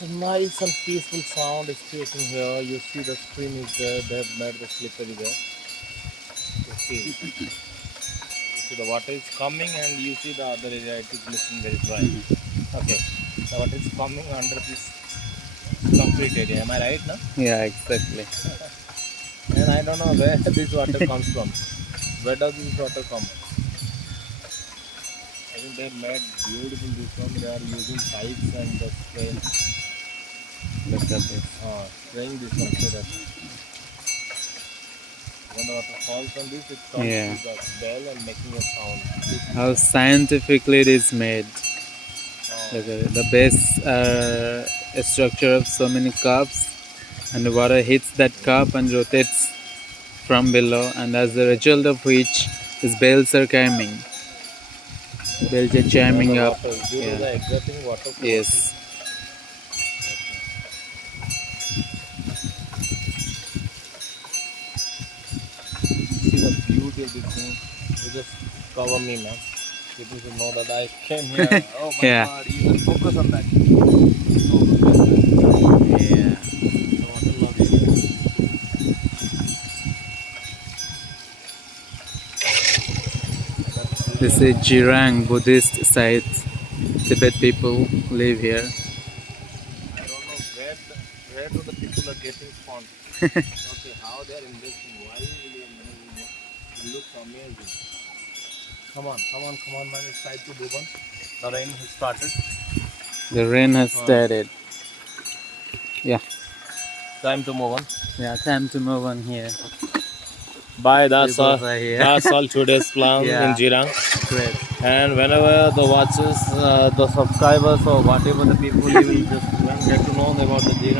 A nice and peaceful sound is creating here. You see the stream is there. They have made the slippery there. You see the water is coming, and you see the other area it is looking very dry. Okay, the water is coming under this concrete area. Am I right now? Yeah, exactly. And I don't know where this water comes from. Where does this water come? I think they made beautiful this one. They are using pipes and the spray, Look at this. spraying this one so that when the water falls on this, it comes Yeah. to the bell and making a sound. How scientifically it is made. Oh, Look at it. The base are a structure of so many cups, and the water hits that cup and rotates from below, and as a result of which these bells are chiming. Bells are chiming the up. water, due to Yeah. the exerting water flow. Yes. See the beauty of this thing. You just cover me, man. People should know that I came here. Oh my Yeah. God, you just focus on that. So good. Yeah. The water love area. This is Jirang Buddhist site. Tibet people live here. I don't know where do the people are getting spawned. Okay, how they are investing. Why will you know? It looks amazing. Come on, man. It's time to move on. The rain has started. The rain has started. Yeah. Time to move on. Yeah, time to move on here. Bye. That's People all. are here. That's all today's plan Yeah. in Jirang. Great. And whenever the watchers, the subscribers, or whatever the people, you will just get to know about the Jirang.